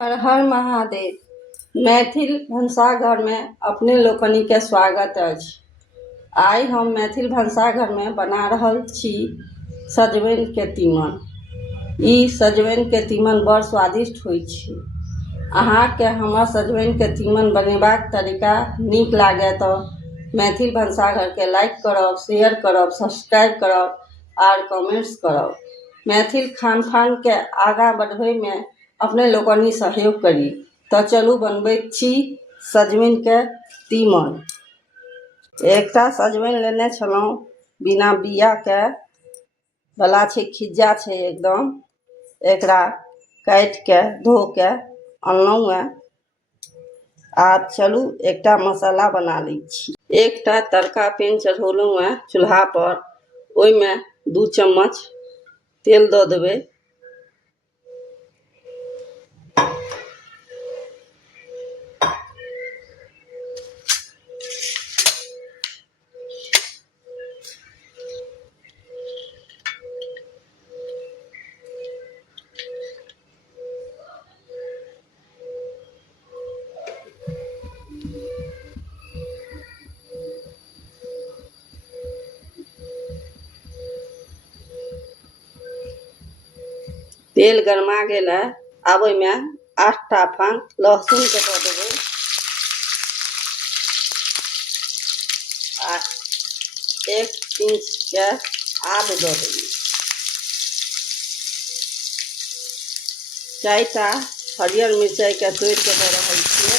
हर हर महादेव। मैथिल भनसाघर में अपने लोकनि के स्वागत अछि। आइ हम मैथिल भनसाघर में बना रहल छी सजमनि के तीमन। ई सजमनि के तीमन बड़ स्वादिष्ट होइ छै। अहाँ के हमर सजमनि के तीमन बनेबाक तरीका नीक लागे तो मैथिल भनसाघर के लाइक करब, शेयर करब, सब्सक्राइब करब आर कमेंट्स करब। मैथिल खान पान के आगा बढ़बे में अपने लोकनि सहयोग करी। तो चलू बनबैत छी सजमनि के तीमन। एकटा सजमनि लेने छलहुँ बिना बिया के, भला छै खिज्जा छै एकदम। एकरा काटि के धो के अनलहुँ हैं। आब चलू एकटा मसाला बना लै छी। एकटा तड़का पैन चढ़ौलहुँ हैं चूल्हा पर। ओइमे 2 चम्मच तेल दऽ देबै। तेल गरमा गेल है। आब ओइमे 8टा फान लहसुन के दऽ देबै आ 1 इंच के आद दऽ देबै। 4टा हरियर मिरचाई के तोड़ि के दऽ रहल छियै।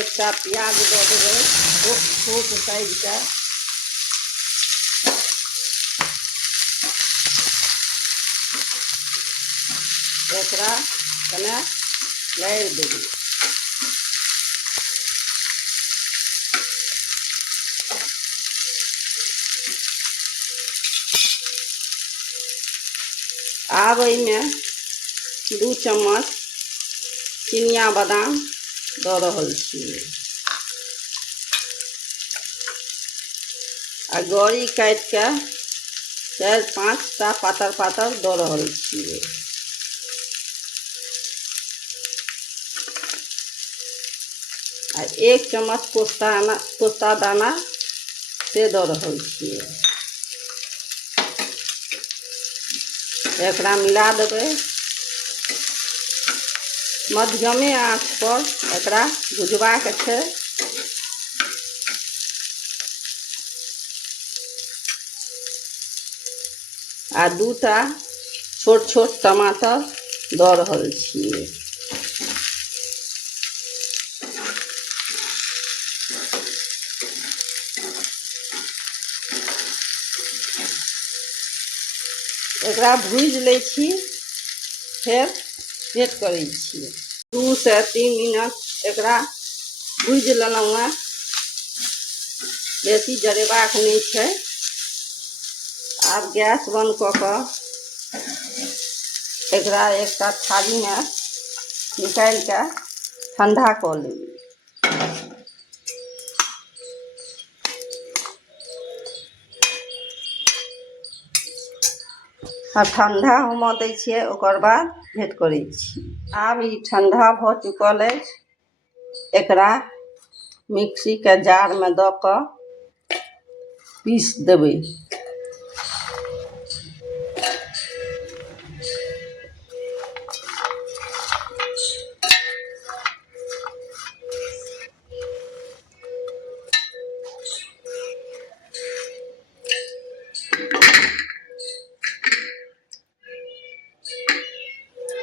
1टा प्याज दऽ देबै छोट साइज के। एकरा कने लारि देबै। आब एहिमे 2 चम्मच चिनिया बादाम दऽ रहल छियै आ गरी काटि के 4-5 टा पातर पातर दऽ रहल छियै। आ 1 चम्मच पोस्ता दाना से दऽ रहल छियै। एकरा मिला देबै। मध्यमे आंच पर एकरा भुजबाक छै। आ 2टा छोट छोट टमाटर दऽ रहल छियै। एकरा भूज लै छी, फेर सेट करै छी। 2 से 3 मिनट एकरा भूज लेलहुँ हैं। बेसी जरेबाक नहीं छै। आब गैस बंद कऽ कऽ एकरा एकटा थाली में निकालि के ठंडा कऽ लेबै। आ ठंडा होमऽ दै छियै, ओकर बाद भेंट करै छी। आब ई ठंडा भऽ चुकल अछि। एकरा मिक्सी के जार में दऽ कऽ पीस देबै।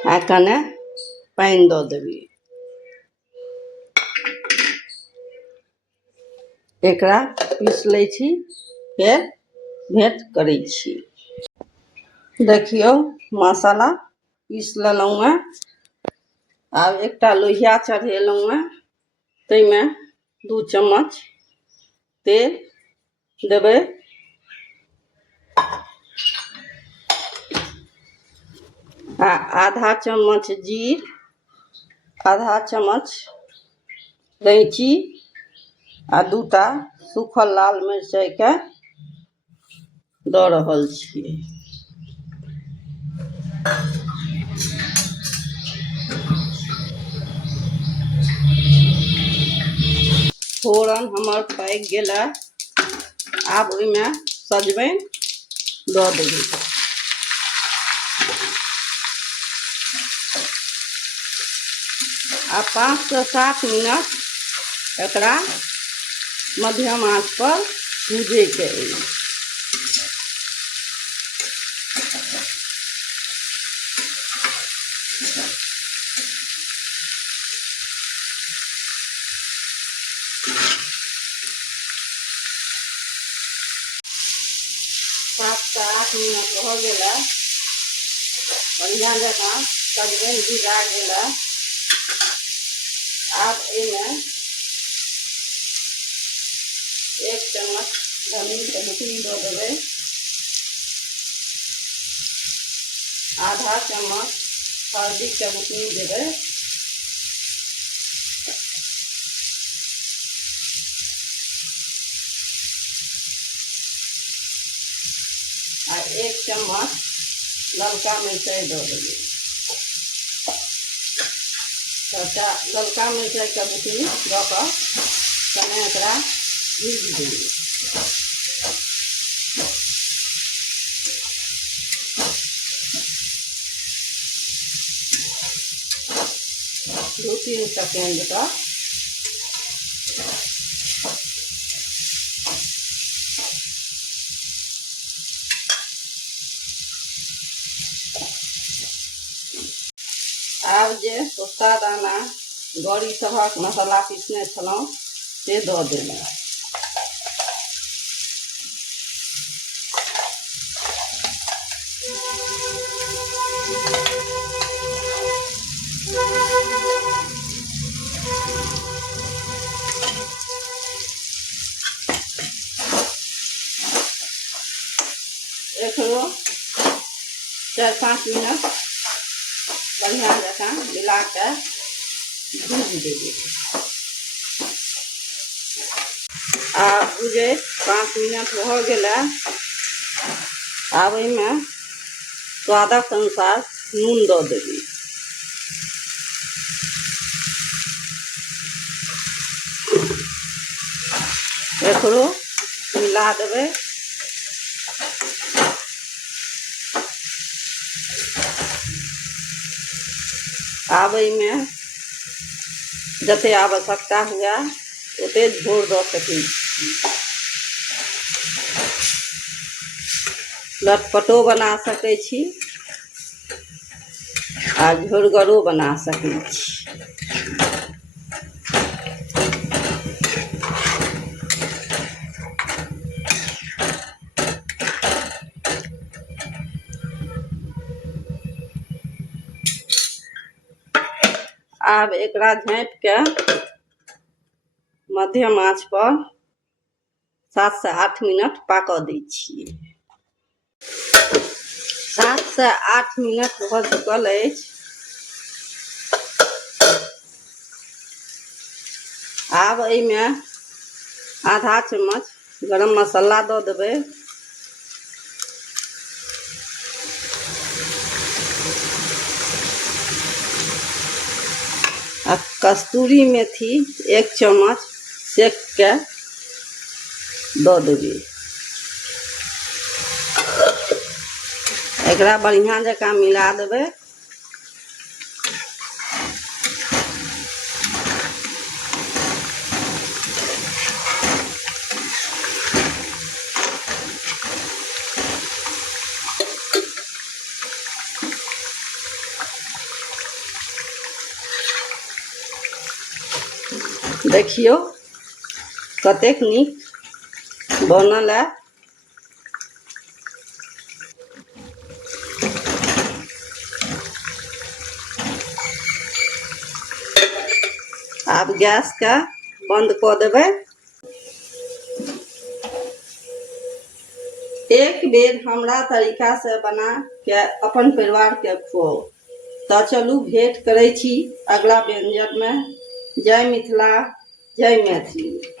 आ कने पानि दऽ देबै। एकरा पीस लै छी, फेर भेंट करै छी। देखियौ मसाला पीस लेलहुँ हैं। आब एकटा लोहिया चढ़ेलहुँ हैं। ताहिमे 2 चम्मच तेल देबै। आ आधा चम्मच जीर, आधा चम्मच रैंची आ 2टा सूखल लाल मिरचाई के दऽ रहल छियै। फोरन हमर पक गेलै। आब ओहिमे सजमनि दऽ देबै। आ 5 से 7 मिनट एकरा मध्यम आँच पर भूजैके अछि। सात से 8 मिनट हो गेलै। बढ़िया जकाँ सजमनि भुजा गेलै। आब एहिमे 1 चम्मच धनिया के बुकनी दऽ देबै। आधा चम्मच हल्दी के बुकनी देबै। आ 1 चम्मच ललका मिरचाई दऽ देबै। ललका मिरचाई के बुकनी दऽ कऽ कनि एकरा भूजि देबै। दू 3 सेकेंड तक आब जे पोस्ता दाना गरी सभक मसाला पीसने छलहुँ से दऽ देलहुँ। एकरो 4-5 मिनट बढ़िया जकाँ मिला के भूज देबै। आ भूजैत 5 मिनट हो गेलै। आब एहिमे स्वादक अनुसार नून दऽ देबै। एकरो मिला देबै। आब एहिमे जते आवश्यकता हुए ओते झोर दऽ सकै छी। लटपटो बना सकै छी आ झोरगरो बना सकै छी। आब एकरा झाँपि के मध्यम आँच पर 7 से 8 मिनट पकऽ दै छियै। 7 से 8 मिनट भऽ चुकल अछि। आब एहिमे आधा चम्मच गरम मसाला दऽ देबै। आ कस्तूरी मेथी 1 चम्मच सेक के दऽ देबै। एकरा बढ़िया जकाँ मिला देबै। देखियौ कतेक नीक बनल है। आब गैस के बंद कऽ देबै। एक बेर हमरा तरीका से बना के अपन परिवार के खुआउ। तऽ चलू भेंट करै छी अगला व्यंजन में। जय मिथिला, जय मैथिली।